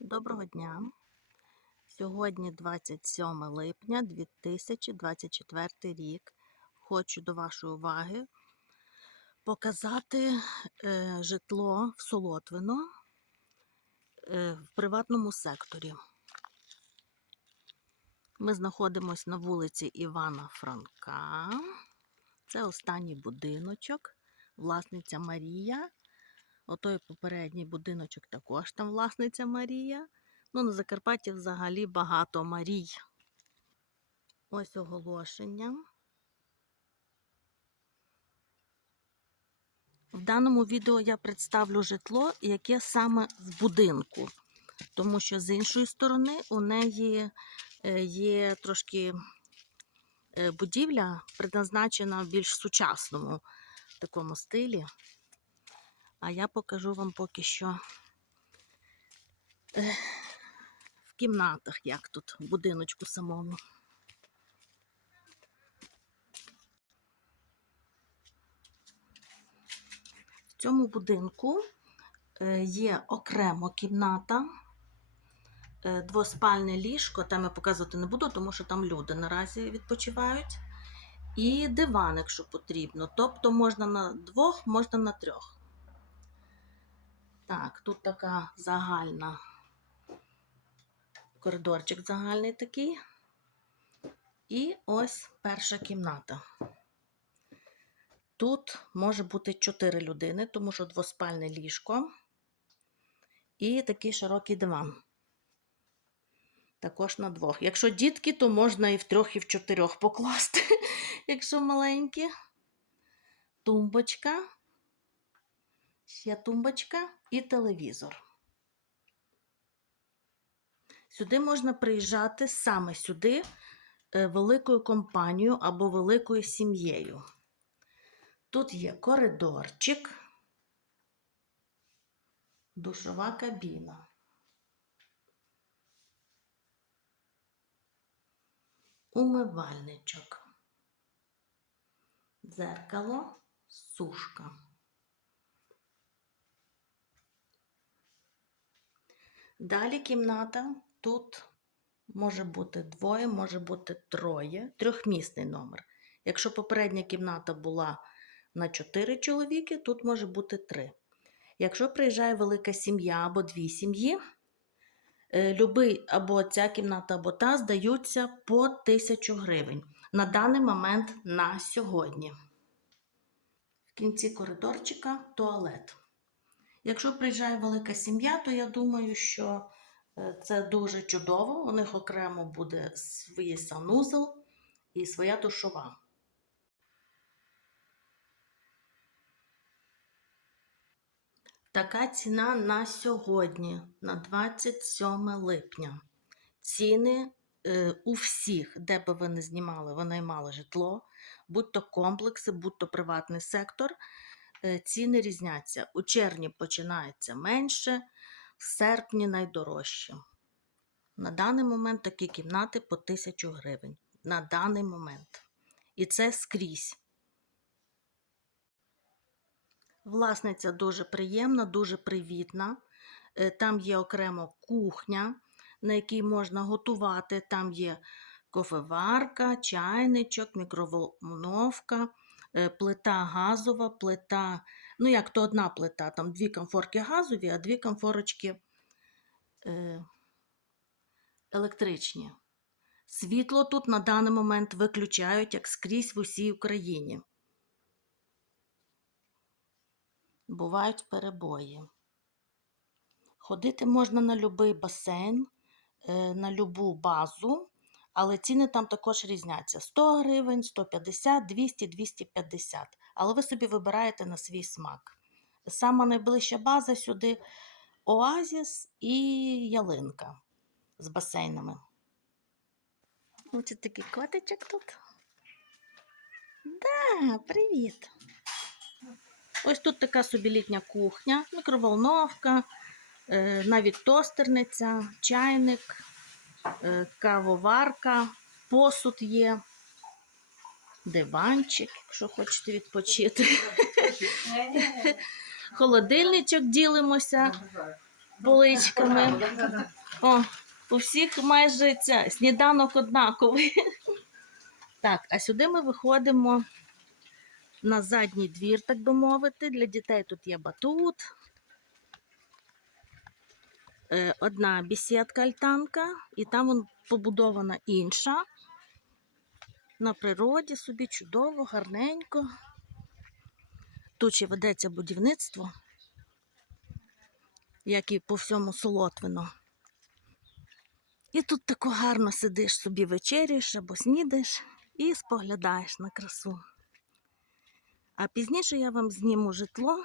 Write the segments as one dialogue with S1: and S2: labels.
S1: Доброго дня. Сьогодні 27 липня 2024 рік. Хочу до вашої уваги показати е, житло в Солотвино е, в приватному секторі. Ми знаходимося на вулиці Івана Франка. Це останній будиночок, власниця Марія. Отой попередній будиночок також там власниця Марія. Ну, на Закарпатті взагалі багато Марій. Ось оголошення. В даному відео я представлю житло, яке саме в будинку, тому що з іншої сторони у неї е, є трошки е, будівля, предназначена в більш сучасному такому стилі. А я покажу вам поки що в кімнатах, як тут, в будиночку самому. В цьому будинку е, є окремо кімната, е, двоспальне ліжко, там я показувати не буду, тому що там люди наразі відпочивають. І диван, якщо потрібно. Тобто можна на двох, можна на трьох. Так, тут така загальна коридорчик загальний такий. І ось перша кімната. Тут може бути 4 людини, тому що двоспальне ліжко і такий широкий диван. Також на двох. Якщо дітки, то можна і в трьох, і в чотирьох покласти, якщо маленькі. Тумбочка. Ще тумбочка і телевізор. Сюди можна приїжджати саме сюди е, великою компанією або великою сім'єю. Тут є коридорчик, душова кабіна. Умивальничок, дзеркало, сушка. Далі кімната. Тут може бути двоє, може бути троє, трьохмісний номер. Якщо попередня кімната була на чотири чоловіки, тут може бути три. Якщо приїжджає велика сім'я або дві сім'ї, е, любий або ця кімната, або та здаються по тисячу гривень на даний момент на сьогодні. В кінці коридорчика туалет. Якщо приїжджає велика сім'я, то я думаю, що е, це дуже чудово. У них окремо буде свій санузел і своя душова. Така ціна на сьогодні, на 27 липня. Ціни е, у всіх, де би ви не знімали, ви наймали житло, будь то комплекси, будь то приватний сектор ціни різняться. У червні починається менше, в серпні найдорожче. На даний момент такі кімнати по 1000 гривень. На даний момент. І це скрізь. Власниця дуже приємна, дуже привітна. Е, Там є окремо кухня, на якій можна готувати. Там є кофеварка, чайничок, мікроволновка, е, плита газова, плита. Ну, як то одна плита, там дві комфорки газові, а дві комфорочки е, електричні. Світло тут на даний момент виключають як скрізь в усій Україні. Бувають перебої. Ходити можна на будь-який басейн, е, на любу базу, але ціни там також різняться: 100 гривень, 150, 200, 250. Але ви собі вибираєте на свій смак. Сама найближча база сюди Оазіс і ялинка з басейнами. Ось такий котичок тут. Да, привіт. Ось тут така собі літня кухня, мікроволновка, е, навіть тостерниця, чайник, кавоварка, посуд є, диванчик, якщо хочете відпочити. Холодильничок ділимося. поличками. О, у всіх майже ця, сніданок однаковий. Так, а сюди ми виходимо на задній двір, так би мовити. Для дітей тут є батут. Е, Одна бесідка альтанка, і там побудована інша. На природі собі чудово, гарненько. Тут ще ведеться будівництво, як і по всьому Солотвино. І тут тако гарно сидиш собі вечеряєш або снідаєш і споглядаєш на красу. А пізніше я вам зніму житло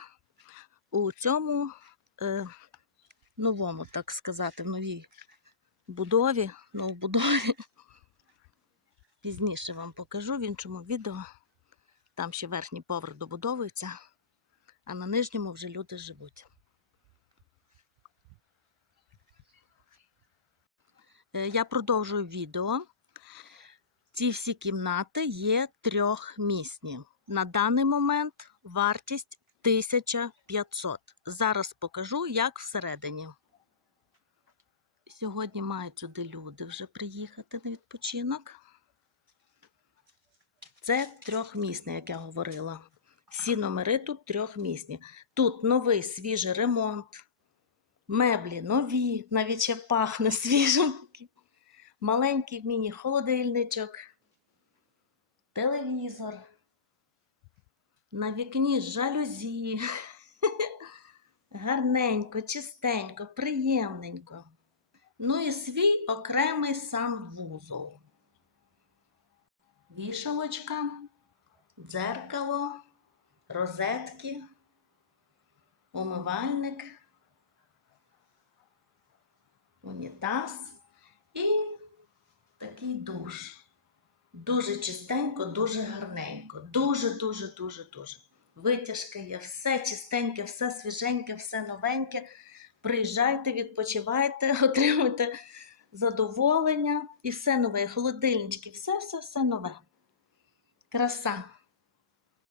S1: у цьому е, новому, так сказати, в новій будові, новобудові. Пізніше вам покажу в іншому відео. Там ще верхній поверх добудовується, а на нижньому вже люди живуть. Е, Я продовжую відео. Ці всі кімнати є трьохмісні. На даний момент вартість 1500. Зараз покажу, як всередині. Сьогодні мають сюди люди вже приїхати на відпочинок. Це трьохмісне, як я говорила. Всі номери тут трьохмісні. Тут новий свіжий ремонт, меблі нові, навіть ще пахне свіжим. Маленький міні-холодильничок, телевізор. На вікні жалюзі. Гарненько, чистенько, приємненько. Ну і свій окремий санвузол. Вішалочка, дзеркало, розетки, умивальник, унітаз і такий душ. Дуже чистенько, дуже гарненько. Дуже, дуже, дуже, дуже. Витяжка є, все чистеньке, все свіженьке, все новеньке. Приїжджайте, відпочивайте, отримуйте задоволення і все нове, холодильнички, все, все, все нове. Краса.